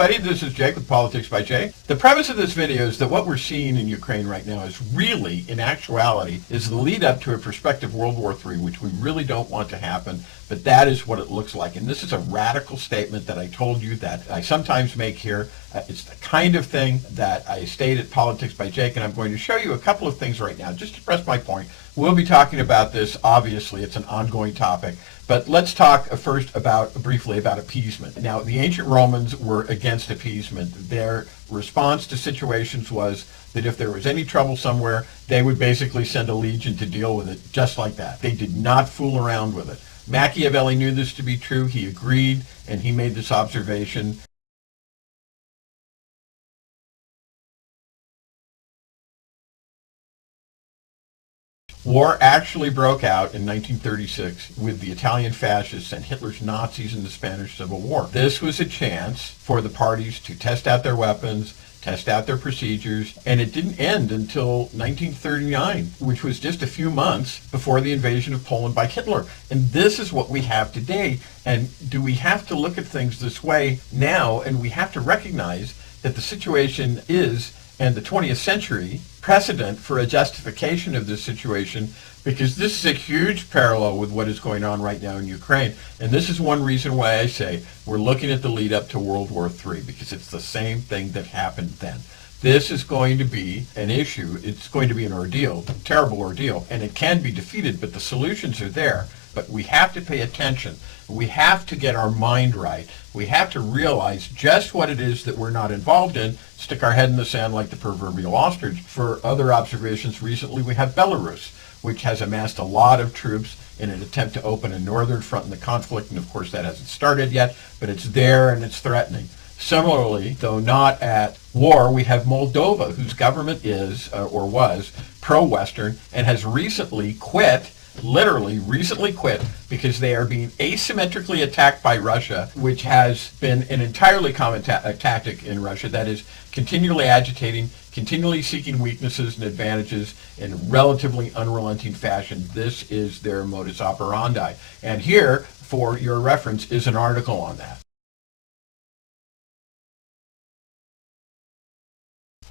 everybody, this is Jake with Politics by Jake. The premise of this video is that what we're seeing in Ukraine right now is really, in actuality, is the lead up to a prospective World War III, which we really don't want to happen, but that is what it looks like. And this is a radical statement that I told you that I sometimes make here. It's the kind of thing that I state at Politics by Jake, and I'm going to show you a couple of things right now, just to press my point. We'll be talking about this, obviously, it's an ongoing topic. But let's talk first briefly about appeasement. Now, the ancient Romans were against appeasement. Their response to situations was that if there was any trouble somewhere, they would basically send a legion to deal with it, just like that. They did not fool around with it. Machiavelli knew this to be true. He agreed, and he made this observation. War actually broke out in 1936 with the Italian fascists and Hitler's Nazis in the Spanish Civil War. This was a chance for the parties to test out their weapons, test out their procedures, and it didn't end until 1939, which was just a few months before the invasion of Poland by Hitler. And this is what we have today. And do we have to look at things this way now? And we have to recognize that the situation is, and the 20th century, precedent for a justification of this situation, because this is a huge parallel with what is going on right now in Ukraine. And this is one reason why I say we're looking at the lead up to World War III, because it's the same thing that happened then. This is going to be an issue. It's going to be an ordeal, a terrible ordeal, and it can be defeated, but the solutions are there. But we have to pay attention. We have to get our mind right. We have to realize just what it is that we're not involved in, stick our head in the sand like the proverbial ostrich. For other observations recently, we have Belarus, which has amassed a lot of troops in an attempt to open a northern front in the conflict, and of course that hasn't started yet, but it's there and it's threatening. Similarly, though not at war, we have Moldova, whose government is, or was, pro-Western, and has recently quit, literally recently quit, because they are being asymmetrically attacked by Russia, which has been an entirely common tactic in Russia, that is continually agitating, continually seeking weaknesses and advantages in relatively unrelenting fashion. This is their modus operandi. And here, for your reference, is an article on that.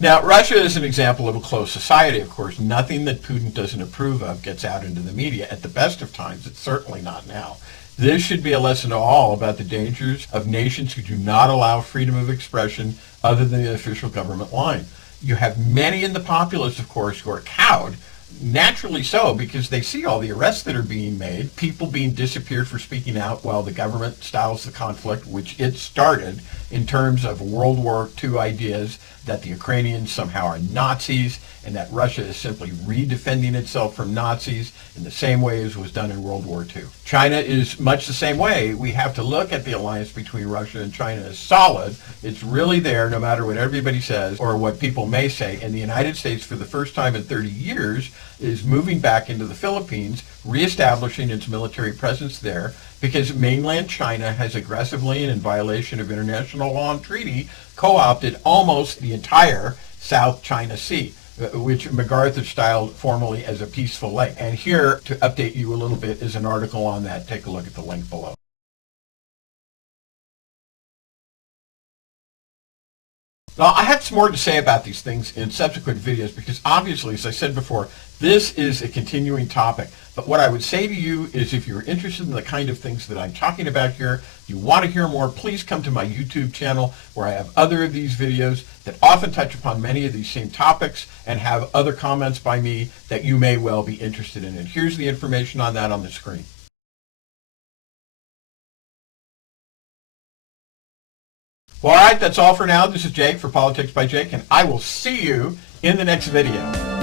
Now, Russia is an example of a closed society, of course. Nothing that Putin doesn't approve of gets out into the media. At the best of times, it's certainly not now. This should be a lesson to all about the dangers of nations who do not allow freedom of expression other than the official government line. You have many in the populace, of course, who are cowed, naturally so, because they see all the arrests that are being made, people being disappeared for speaking out while the government styles the conflict, which it started in terms of World War II ideas that the Ukrainians somehow are Nazis and that Russia is simply redefending itself from Nazis in the same way as was done in World War II. China is much the same way. We have to look at the alliance between Russia and China as solid. It's really there no matter what everybody says or what people may say. And the United States, for the first time in 30 years, is moving back into the Philippines, reestablishing its military presence there, because mainland China has aggressively and in violation of international law and treaty co-opted almost the entire South China Sea, which MacArthur styled formally as a peaceful lake. And here, to update you a little bit, is an article on that. Take a look at the link below. Now, I have some more to say about these things in subsequent videos because obviously, as I said before, this is a continuing topic. But what I would say to you is if you're interested in the kind of things that I'm talking about here, you want to hear more, please come to my YouTube channel where I have other of these videos that often touch upon many of these same topics and have other comments by me that you may well be interested in. And here's the information on that on the screen. Well, all right, that's all for now. This is Jake for Politics by Jake, and I will see you in the next video.